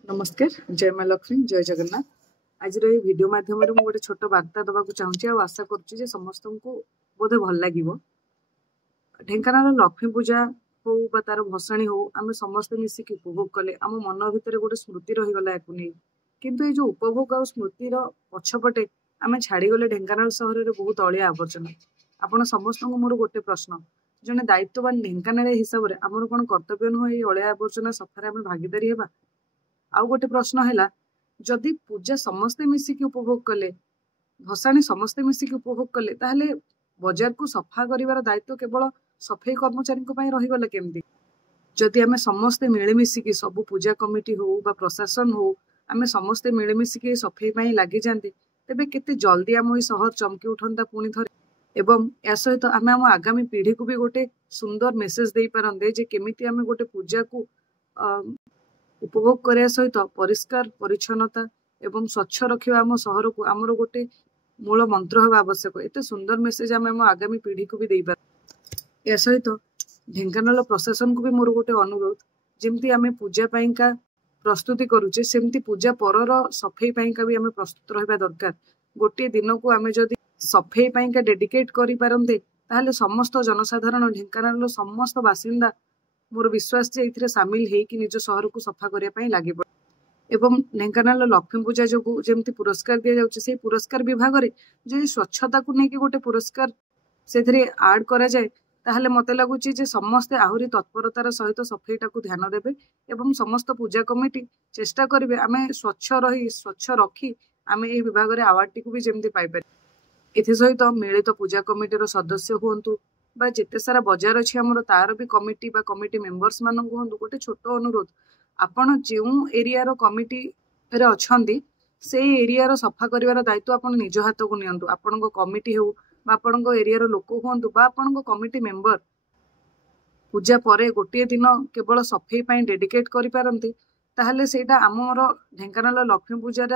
नमस्कार जय माँ लक्ष्मी जय जगन्नाथ। आज वीडियो माध्यम गोटे छोट वार्ता देवाक चाहूँगी और आशा करुच्ची समस्त को बोधे भल लगे। ढेंकानाल लक्ष्मी पूजा हो तार भसाणी हो आम समस्ते मिसिक उपभोग कले आम मन भितर गोटे स्मृति रहीगला या नहीं किंतु ये जो उपभोग आ स्मृतिर पछपटे आम छाड़गले ढेंकानाल सहर में बहुत अलिया आवर्जना। आपण समस्त मोर गोटे प्रश्न जड़े दायित्ववान ढेंकानाल हिसाब से आमर कौन कर्तव्य नुह ये अलिया आवर्जना सफार आम भागीदारी हेबा। आउ गोटे प्रश्न है जदि पूजा समस्ते मिसिक उपभोग कले भसाणी समस्ते मिसिक उपभोग कले ताहले बजार को सफा करिवार दायित्व केवल सफाई कर्मचारी रहीगला केमती। जदि आम समस्ते मिलमिशिकी सबू पूजा कमिटी हो बा प्रशासन हो आम समस्ते मिलमिशिकी सफाई पाई लगी जाते तेबे केते जल्दी आम ये सहर चमकी उठंता पुणी थरे एवं या सहित आम आम आगामी पीढ़ी को भी गोटे सुंदर मेसेज दे पारंते जे केमिति आम गोटे पूजा को उपभोग करने सहित परिष्कार परिच्छन्नता एवं स्वच्छ रखा आम सहर को आमर गोटे मूल मंत्र होगा आवश्यक। एत सुंदर मेसेज आम आम आगामी पीढ़ी को भी दे पार। या सहित ढेंकानाल प्रशासन को भी मोर गोटे अनुरोध जमती आम पूजा पाइंका प्रस्तुति करुचे सेमती पूजा परर सफाई पाइंका भी आम प्रस्तुत रहा दरकार। गोटे दिन को आम जदि सफाई पाइंका डेडिकेट करि पारंते ताहले समस्त जनसाधारण ढेंकानाल समस्त बासिंदा मोर विश्वास जे एथिरे सामिल हेकि निज सहर को सफा करिया पई लागि पड़े। एवं ढेंकानाल लक्ष्मी पूजा जो जमती पुरस्कार दि जाउचे से पुरस्कार विभाग रे जे स्वच्छता को लेकिन गोटे पुरस्कार से आड करा जाए ताहले मते लागुची जे समस्ते आहुरी तत्परतार सहित सफाईटा को ध्यान देबे एवं समस्त पूजा कमिटी चेष्टा करिवे आमे स्वच्छ रही स्वच्छ रखी आमे ए विभाग रे अवार्ड टी को भी जेमती पाई पारे। एथि सहित मिलित पूजा कमिटीर सदस्य हुंतु बा जेते सारा बजार अच्छी आमर तार भी कमिटी बा कमिटी मेंबर्स मान हूँ गोटे छोट अनुरोध आपण जो एरिया कमिटी रे अच्छी से एरिया सफा करिवार दायित्व आपण निज हाथ को नियंतु। आपण कमिटी हो आपण एरिया लोक हूँ बा आपण कमिटी मेंबर पूजा परे गोटे दिन केवल सफाई पाई डेडिकेट करि पारंते ताहले सेटा आमर ढेंकानाल लक्ष्मी पूजार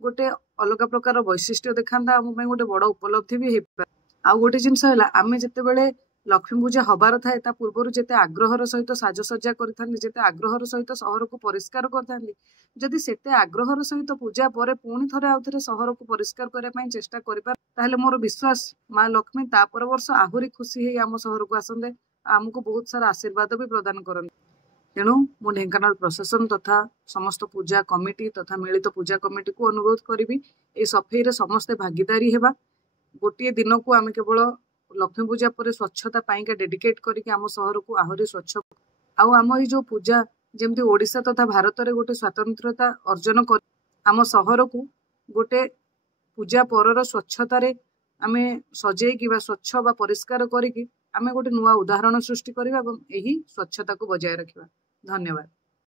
गोटे अलग प्रकार वैशिष्ट्य देखांता आम गोटे बड़ उपलब्धि भी हो। आउ गोटे जिनस है आम जितेबले लक्ष्मी पूजा हबार थाए ता पूर्वर जेते आग्रहर सहित साजसज्जा करथांती जेते आग्रहर सहित सहर को परिष्कार करथांती जदि सेते आग्रहर सहित पूजा परे पुणी थरे आउ थरे सहर को परिष्कार करने पई चेष्टा करिपार ताहले मोर विश्वास माँ लक्ष्मी ता पर वर्ष आहुरी खुशी हे आम सहर को आसंदे आमको बहुत सारा आशीर्वाद भी प्रदान करते। तेणु मु ढेंकानाल प्रशासन तथा समस्त पूजा कमिटी तथा मिलित पूजा कमिटी को अनुरोध करी ए सफाई रे समस्ते भागीदारी हेबा। गोटे दिन को आम केवल लक्ष्मी पूजा पर स्वच्छता पाइंका डेडिकेट करके आम सहर को आहरी स्वच्छ आउ आम ये जो पूजा जमती ओडिशा तथा भारत में गोटे स्वतंत्रता अर्जन कर आम सहर को गोटे पूजा परर स्वच्छता आम सजेकी स्वच्छ बा परिष्कार करिकी आम गोटे नुआ उदाहरण सृष्टि करवा एवं यही स्वच्छता को बजाय रखा। धन्यवाद।